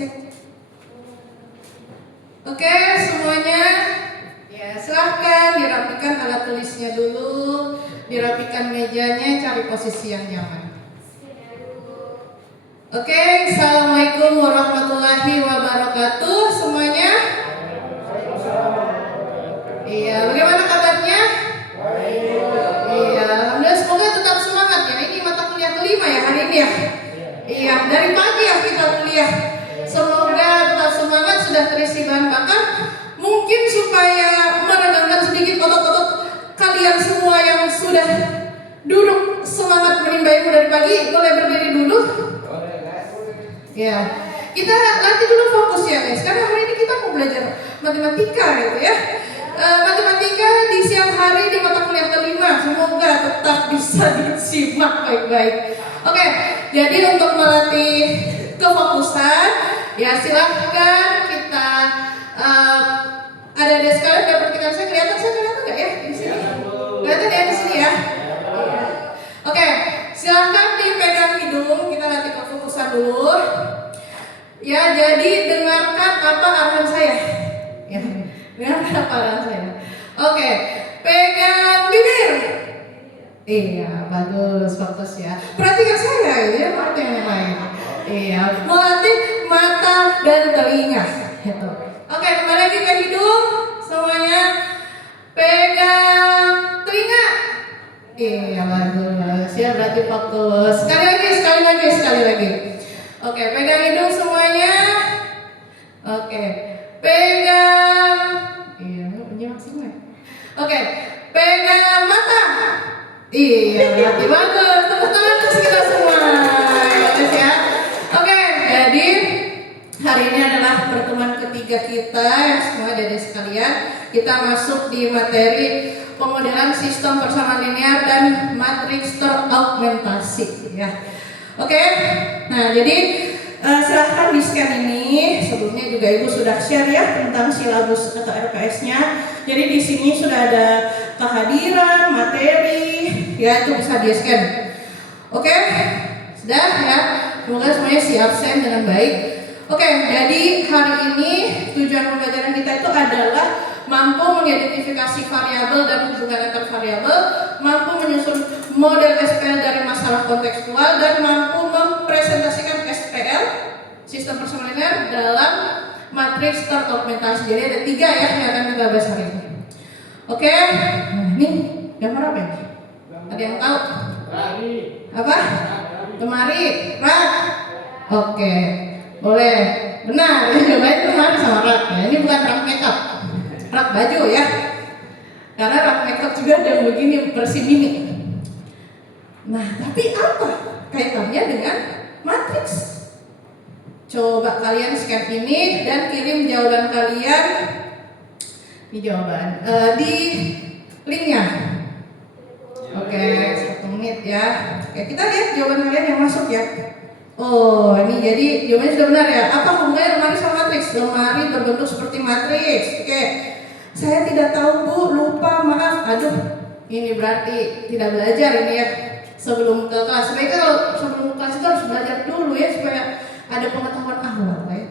Cek. Oke, semuanya. Ya, silahkan dirapikan alat tulisnya dulu, dirapikan mejanya, cari posisi yang nyaman. Oke, assalamualaikum warahmatullahi wabarakatuh semuanya. Iya, bagaimana kabarnya? Iya, alhamdulillah, semoga tetap semangat ya. Ini mata kuliah kelima ya hari ini ya. Iya, dari pagi ya kita kuliah. Semoga tetap semangat, sudah terisi bahan bakar. Mungkin supaya meredamkan sedikit otot-otot kalian semua yang sudah duduk semangat menimba ilmu dari pagi, boleh berdiri dulu. Ya, kita nanti dulu fokus ya guys. Karena hari ini kita mau belajar matematika gitu ya. Matematika di siang hari di mata kuliah kelima, semoga tetap bisa disimak baik-baik. Oke, jadi untuk melatih kefokusan, ya silahkan kita ada sekalian udah perhatikan saya kelihatan nggak ya di sini? Kelihatan ya di sini ya? Oke, silahkan dipegang hidung, kita latih kefokusan dulu. Ya, jadi dengarkan apa arahan saya. Ya, dengarkan apa arahan saya. Oke, pegang bibir. Iya, bagus, fokus ya. Perhatikan saya ya, perhatikan yang lain. Iya, melatih mata dan telinga. Gitu. Oke, kembali lagi ke hidung, semuanya. Pegang telinga. Iya, bagus. Ya, berarti fokus. Sekali lagi. Oke, pegang hidung semuanya. Oke, pegang. Iya, menyimak semua. Oke, pegang mata. Iya, berarti bagus. Tepuk tangan terus kita semua. Bagus ya. Oke, jadi hari ini adalah pertemuan ketiga kita ya semua dari sekalian. Kita masuk di materi pemodelan sistem persamaan linear dan matriks teraugmentasi ya. Oke, nah jadi silahkan di scan ini. Sebelumnya juga Ibu sudah share ya tentang silabus atau RPS-nya. Jadi di sini sudah ada kehadiran materi, ya itu bisa di scan. Oke, sudah ya. Semoga semuanya siap scan dengan baik. Oke, jadi hari ini tujuan pembelajaran kita itu adalah mampu mengidentifikasi variabel dan hubungan antar variabel, mampu menyusun model SPL dari masalah kontekstual, dan mampu mempresentasikan SPL sistem persamaan linear dalam matriks teraugmentasi. Jadi ada 3 ya yang akan kita bahas hari ini. Oke, ini gambar apa ya? Ada yang tahu? Apa? Kemari, rak. Oke, boleh. Benar, jawabannya kemari sama rak ya. Ini bukan rak makeup, rak baju ya. Karena rak makeup juga ada yang begini versi mini. Nah, tapi apa kaitannya dengan matriks? Coba kalian scan ini dan kirim jawaban kalian di jawaban di linknya. Oke, 1 menit ya. Oke, kita lihat jawaban kalian yang masuk ya. Oh, ini jadi jawabannya sudah benar ya. Apa hubungannya lemari sama matriks? Lemari berbentuk seperti matriks. Oke, saya tidak tahu Bu, lupa, maaf. Aduh, ini berarti tidak belajar ini ya sebelum ke kelas. Mereka kalau sebelum kelas itu harus belajar dulu ya supaya ada pengetahuan awal ya.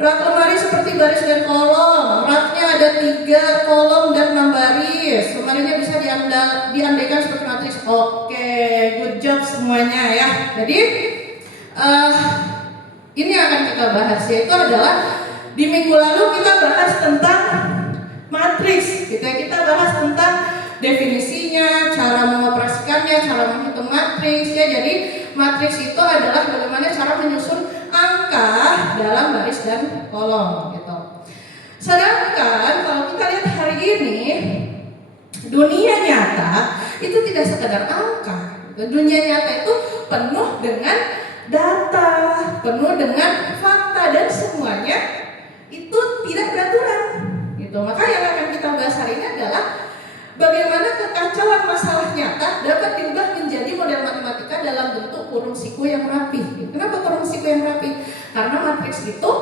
Rak lemari seperti baris dan kolom. Raknya ada 3 kolom dan 6 baris. Lemarinya bisa diandaikan seperti matriks. Oke, good job semuanya ya. Jadi ini yang akan kita bahas, yaitu adalah di minggu lalu kita bahas tentang matriks. Kita bahas tentang definisinya, cara mengoperasikannya, cara menghitung matriks ya. Jadi matriks itu adalah bagaimana cara menyusun angka dalam baris dan kolom gitu. Sedangkan kalau kita lihat hari ini dunia nyata itu tidak sekedar angka. Dunia nyata itu penuh dengan data, penuh dengan fakta, dan semuanya itu tidak beraturan gitu. Maka yang akan kita bahas hari ini adalah bagaimana kekacauan masalah nyata dapat diubah menjadi model matematika dalam bentuk kurung siku yang rapi. Kenapa kurung siku yang rapi? Karena matriks itu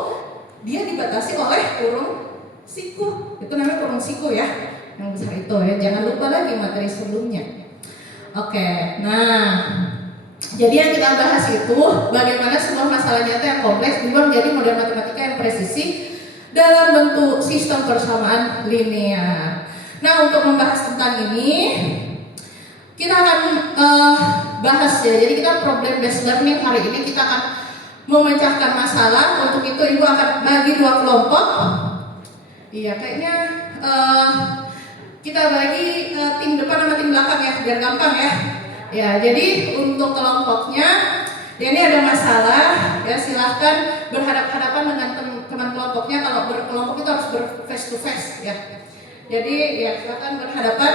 dia dibatasi oleh kurung siku. Itu namanya kurung siku ya, yang besar itu ya. Jangan lupa lagi materi sebelumnya. Oke, nah Jadi yang kita bahas itu bagaimana sebuah masalah nyata yang kompleks diubah menjadi model matematika yang presisi dalam bentuk sistem persamaan linear. Nah, untuk membahas tentang ini kita akan bahas ya. Jadi kita problem based learning hari ini kita akan memecahkan masalah. Untuk itu Ibu akan bagi dua kelompok. Iya, kayaknya kita bagi tim depan sama tim belakang ya, biar gampang ya. Ya, jadi untuk kelompoknya, ya ini ada masalah, ya silahkan berhadapan-hadapan dengan teman kelompoknya. Kalau berkelompok itu harus face to face ya. Jadi ya silahkan berhadapan.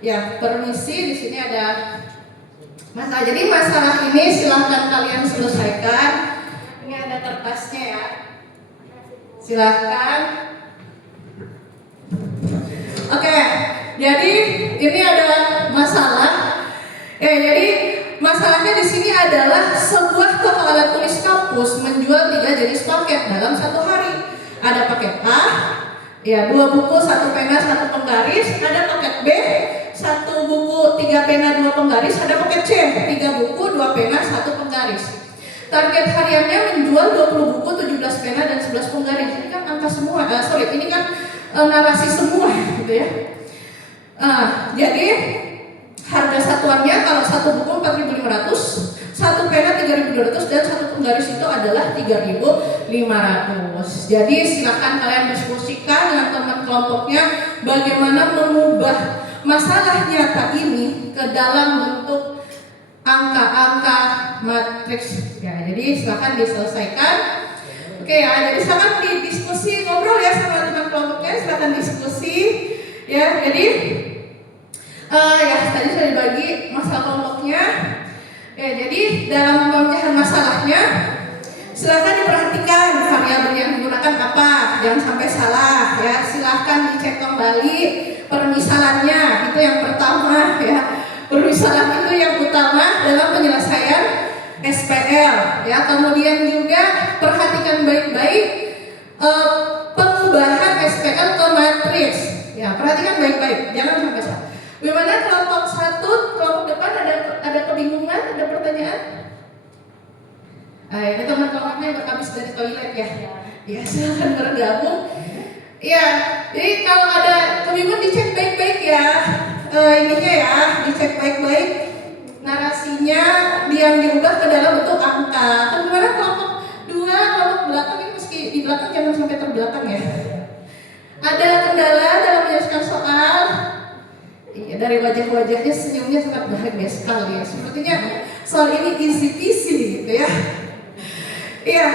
Ya, permisi, di sini ada masalah. Jadi masalah ini silahkan kalian selesaikan. Ini ada kertasnya ya. Silahkan. Oke, jadi ini ada masalah. Jadi masalahnya di sini adalah sebuah toko alat tulis kampus menjual 3 jenis paket dalam satu hari. Ada paket A, ya 2 buku, 1 pena, 1 penggaris. Ada paket B, 1 buku, 3 pena, 2 penggaris. Ada paket C, 3 buku, 2 pena, 1 penggaris. Target hariannya menjual 20 buku, 17 pena, dan 11 penggaris. Ini kan angka semua, ini kan narasi semua gitu ya. Jadi harga satuannya kalau 1 buku 4.500, 1 pena 3.200, dan 1 penggaris itu adalah 3.500. Jadi silakan kalian diskusikan dengan teman kelompoknya bagaimana mengubah masalah nyata ini ke dalam bentuk angka-angka matriks. Ya, jadi silakan diselesaikan. Oke ya, jadi silakan didiskusi, ngobrol ya sama teman kelompoknya, silakan diskusi. Ya, jadi ya tadi sudah dibagi masalah kelompoknya. Ya, jadi dalam pemecahan masalahnya silakan diperhatikan variabel yang digunakan apa, jangan sampai salah ya. Silakan dicek kembali permisalannya, itu yang pertama ya. Permisalan itu yang utama dalam penyelesaian SPL ya. Kemudian juga perhatikan baik-baik pengubahan SPL ke matriks ya. Perhatikan baik-baik, jangan sampai salah. Bagaimana kelompok 1, kelompok depan ada kebingungan, ada pertanyaan? Ini teman kelompoknya yang habis dari toilet ya. Ya, silakan bergabung. Ya, jadi kalau ada kebingungan dicek baik-baik ya. Ininya ya, dicek baik-baik narasinya yang diubah ke dalam bentuk angka. Bagaimana kelompok 2, kelompok belakang ini meski di belakang jangan sampai terbelakang ya. Ada kendala dalam menyelesaikan soal? Iya, dari wajah-wajahnya senyumnya sangat bahagia sekali ya. Sepertinya soal ini easy peasy gitu ya. Iya,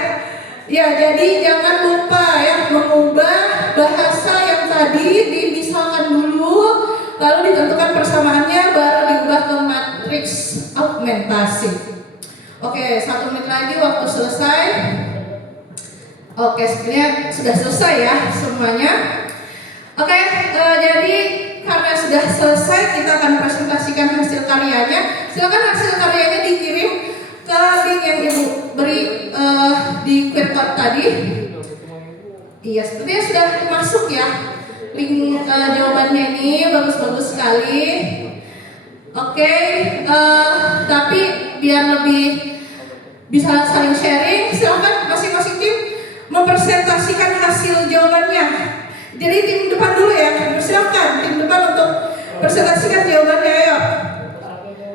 ya jadi jangan lupa ya mengubah bahasa yang tadi dimisalkan dulu, lalu ditentukan persamaannya, baru diubah ke matriks augmentasi. Oke, 1 menit lagi waktu selesai. Oke, sebenarnya sudah selesai ya semuanya. Oke, jadi karena sudah selesai kita akan presentasikan hasil karyanya. Silakan hasil karyanya dikirim ke link yang Ibu beri di QR code tadi. Iya, sepertinya sudah masuk ya link jawabannya ini, bagus-bagus sekali. Oke, tapi biar lebih bisa saling sharing, silakan masing-masing tim mempresentasikan hasil jawabannya. Jadi tim depan dulu ya, silakan tim depan untuk presentasikan jawabannya, ayo.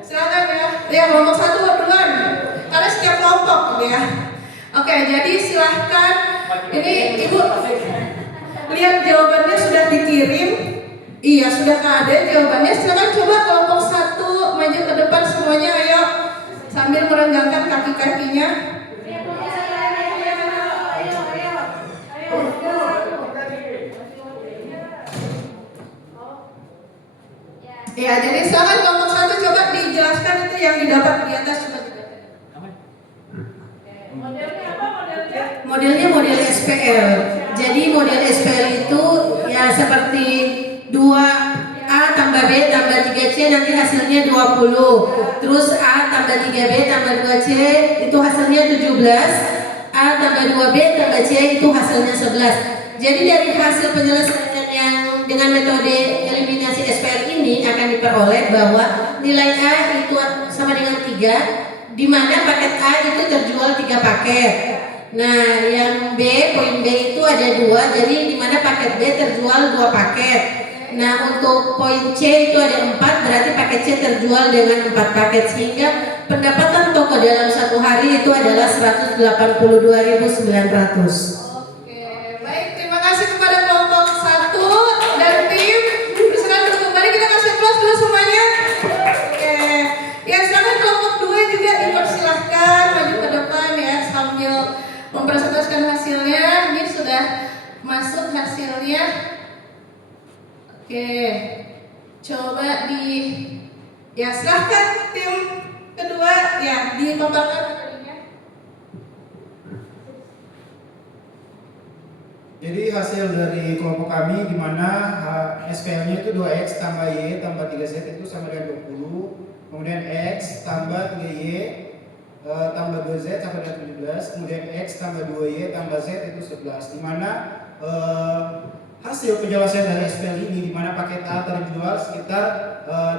Silakan ya. Ya, kelompok 1 duluan. Karena setiap kelompok ya. Oke, jadi silahkan. Ini Ibu lihat jawabannya sudah dikirim. Iya, sudah ada jawabannya. Silakan coba kelompok 1 maju ke depan semuanya, ayo. Sambil merenggangkan kaki-kakinya. Ya, jadi silakan kelompok 1 coba dijelaskan itu yang didapat di atas coba. Modelnya apa modelnya? Modelnya model SPL. Jadi model SPL itu ya seperti 2A tambah B tambah 3C nanti hasilnya 20. Terus A tambah 3B tambah 2C itu hasilnya 17. A tambah 2B tambah C itu hasilnya 11. Jadi dari hasil penyelesaian yang dengan metode eliminasi SPL ini akan diperoleh bahwa nilai A itu sama dengan 3, di mana paket A itu terjual 3 paket. Nah, yang B, poin B itu ada 2, jadi di mana paket B terjual 2 paket. Nah, untuk poin C itu ada 4, berarti paket C terjual dengan 4 paket, sehingga pendapatan toko dalam satu hari itu adalah 182.900. Oke, baik, terima kasih kepada kelompok 1 dan tim. Bersilakan duduk kembali, kita kasih aplaus dulu semuanya. Oke, ya silakan kelompok 2 juga dipersilahkan maju ke depan ya sambil mempresentasikan hasilnya. Ini sudah masuk hasilnya. Oke, coba ya silahkan tim kedua ya dipaparkan hasilnya. Jadi hasil dari kelompok kami di mana SPL-nya itu 2X tambah Y tambah 3Z itu sama dengan 20. Kemudian X tambah 3Y tambah 2Z sama dengan 17. Kemudian X tambah 2Y tambah Z itu 11. Di mana hasil penjelasan dari SPL ini di mana paket A terjual sekitar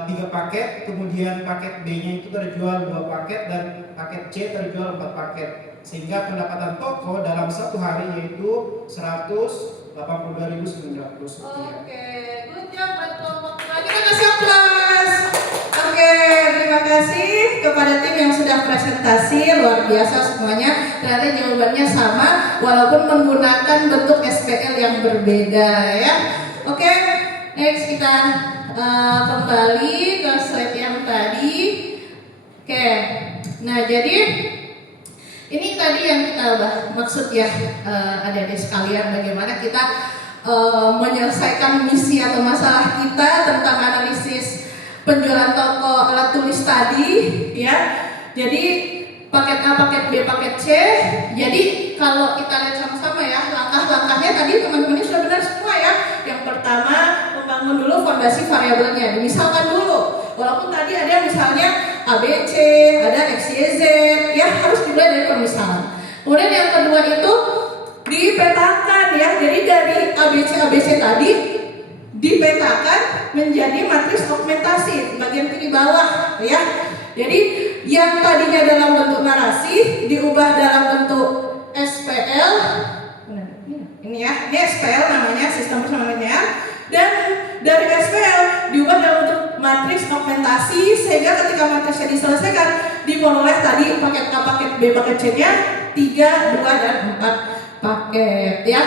3 paket, kemudian paket B-nya itu terjual 2 paket dan paket C terjual 4 paket. Sehingga pendapatan toko dalam satu hari yaitu 182.900 rupiah. Oke, good job buat kelompok kedua. Kita kasih aplaus. Oke, terima kasih kepada tim yang sudah presentasi, luar biasa semuanya. Ternyata jawabannya sama walaupun menggunakan bentuk SPL yang berbeda ya. Oke, next kita kembali ke slide yang tadi. Oke, nah jadi ini tadi yang kita maksud ya adik-adik sekalian, bagaimana kita menyelesaikan misi atau masalah kita tentang analisis penjualan toko alat tulis tadi ya. Jadi paket A, paket B, paket C. Jadi kalau kita lihat sama-sama ya, langkah-langkahnya tadi teman-teman sudah benar semua ya. Yang pertama, membangun dulu fondasi variabelnya, dimisalkan dulu. Walaupun tadi ada misalnya ABC, ada XYZ, ya harus dimulai dari permisalan. Kemudian yang kedua itu dipetakan ya. Jadi dari ABC tadi dipetakan menjadi matriks augmentasi bagian kiri bawah ya. Jadi yang tadinya dalam bentuk narasi diubah dalam bentuk SPL. Ini ya, ini SPL namanya, sistem namanya. Dan dari SPL diubah dalam bentuk matriks augmentasi, sehingga ketika matriksnya diselesaikan diperoleh tadi paket A, paket B, paket C-nya 3, 2, dan 4 paket ya.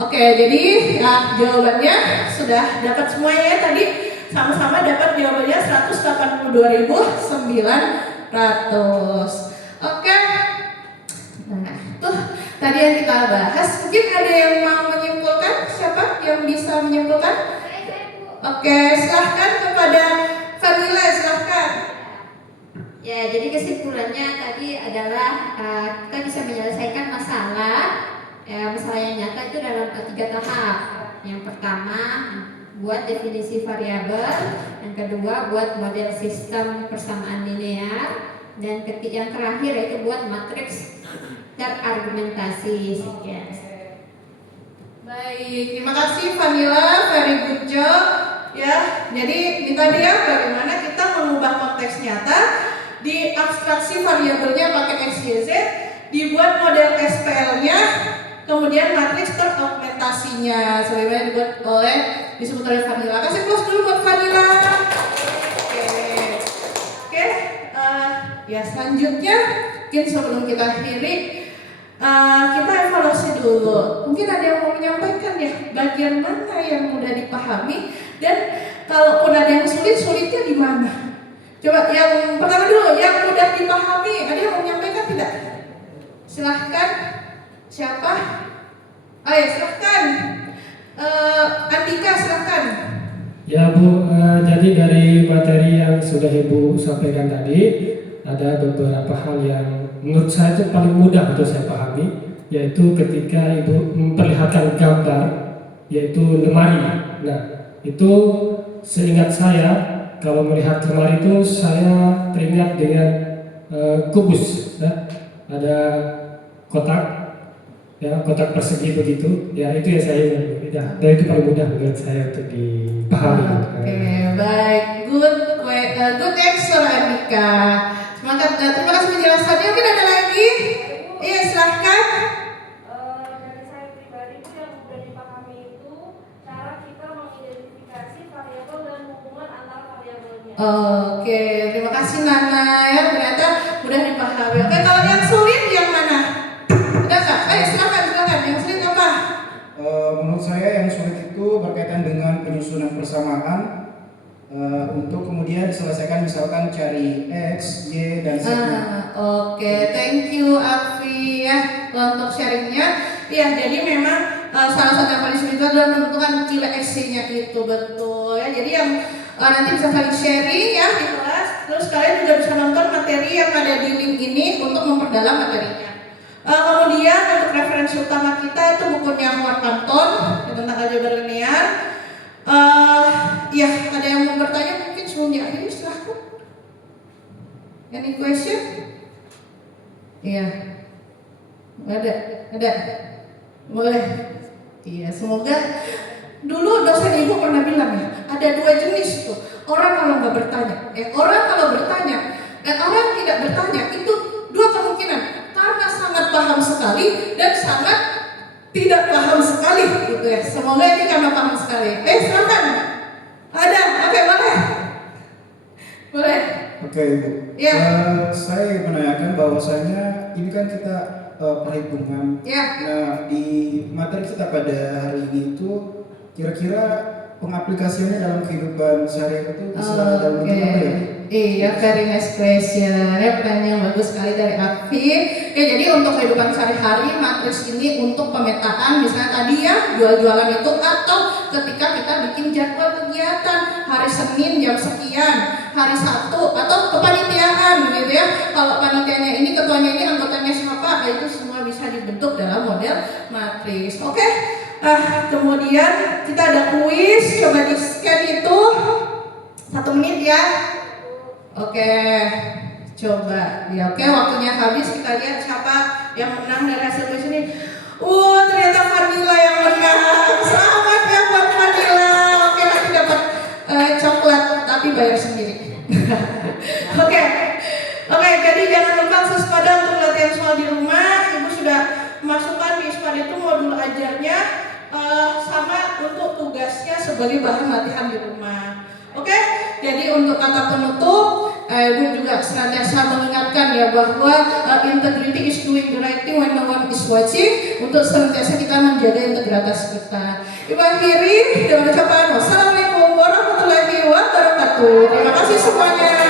Oke, jadi ya, jawabannya sudah dapat semuanya ya. Tadi sama-sama dapat jawabannya 182.900. Oke. Nah, tuh tadi yang kita bahas. Mungkin ada yang mau menyimpulkan? Siapa yang bisa menyimpulkan? Oke, silahkan kepada Fadila, silahkan. Ya, jadi kesimpulannya tadi adalah kita bisa menyelesaikan masalah masalah yang nyata itu dalam 3 tahap. Yang pertama, buat definisi variabel. Yang kedua, buat model sistem persamaan linear. Dan yang terakhir yaitu buat matriks terargumentasi. Sekian. Baik, terima kasih Vanilla, very good job. Ya, jadi ini tadi ya bagaimana kita mengubah konteks nyata, diabstraksi variabelnya pakai XYZ, dibuat model SPL-nya, kemudian matriks teraugmentasinya sebagaimana dibuat disebut oleh Vanilla. Kasih plus dulu buat Vanilla. Oke, ya selanjutnya mungkin sebelum kita akhiri kita evaluasi dulu. Mungkin ada yang mau menyampaikan ya bagian mana yang mudah dipahami, dan kalaupun ada yang sulit, sulitnya di mana? Coba yang pertama dulu, yang mudah dipahami. Ada yang mau menyampaikan tidak? Silahkan. Siapa? Ayo silahkan. Andika silahkan. Ya Bu, jadi dari materi yang sudah Ibu sampaikan tadi, ada beberapa hal yang menurut saya itu paling mudah untuk saya pahami, yaitu ketika Ibu memperlihatkan gambar, yaitu lemari. Nah, itu seingat saya, kalau melihat lemari itu saya teringat dengan kubus, ya. Ada kotak, ya kotak persegi begitu, ya itu ya saya ya, dan itu paling mudah menurut saya untuk dipahami. Oke, baik, good answer Andika. Semangat, terima kasih penjelasannya. Mungkin ada lagi? Iya, silahkan. Dari saya pribadi itu yang mudah dipahami itu cara kita mengidentifikasi variabel dan hubungan antar variabelnya. Oke, terima kasih Nana ya, ternyata mudah dipahami. Oke, kalau yang sulit yang mana? Ada nggak? Ayo silakan, yang sulit apa? Menurut saya yang sulit itu berkaitan dengan penyusunan persamaan untuk kemudian diselesaikan, misalkan cari X, Y, dan Z. Oke, thank you Afi ya untuk sharingnya. Iya, jadi memang salah satu yang paling sulit itu adalah menentukan nilai X-nya itu, betul ya. Jadi yang nanti bisa saling sharing ya di kelas. Terus kalian juga bisa nonton materi yang ada di link ini untuk memperdalam materinya. Kemudian untuk referensi utama kita itu bukunya Muhammad Anton tentang aljabar linear. Ya, ada yang mau bertanya mungkin sebelum diakhiri, silahkan. Any question? Iya. Ada. Boleh. Iya, semoga dulu dosen ibu pernah bilang ya, ada dua jenis tuh. Orang kalau nggak bertanya, orang kalau bertanya dan orang tidak bertanya itu dua kemungkinan. Karena sangat paham sekali dan sangat tidak paham sekali gitu ya. Semoga ini karena paham sekali. Silakan. Ada, oke, boleh. Oke, Ibu. Ya. Saya menanyakan bahwasanya ini kan kita perhitungan. Ya. Nah, di materi kita pada hari ini itu kira-kira pengaplikasiannya dalam kehidupan sehari-hari itu bisa dalam bentuk apa ya? Iya, very nice question. Ya, pertanyaan yang bagus sekali dari Afi. Ya, jadi untuk kehidupan sehari-hari matriks ini untuk pemetaan, misalnya tadi ya jual-jualan itu, atau ketika kita bikin jadwal kegiatan hari Senin jam sekian, hari Sabtu, atau kepanitiaan gitu ya. Kalau panitianya ini, ketuanya ini, anggotanya siapa, itu semua bisa dibentuk dalam model matriks. Oke. Kemudian kita ada kuis, coba di scan itu 1 menit ya. Oke, coba ya. Oke, waktunya habis, kita lihat siapa yang menang dari hasil kuis ini. Ternyata Fadila yang menang. Selamat ya buat Fadila. Oke, nanti dapat coklat tapi bayar sendiri. Oke, jadi jangan lupa waspada untuk latihan soal di rumah. Ibu sudah masukkan di ISPAD itu modul ajarnya sama untuk tugasnya sebagai bahan latihan di rumah. Oke, jadi untuk kata penutup, Ibu juga senantiasa mengingatkan ya bahwa integrity is doing the right thing when no one is watching. Untuk senantiasa kita menjaga integritas kita. Ibu akhiri dengan ucapan wassalamualaikum warahmatullahi wabarakatuh. Terima kasih semuanya.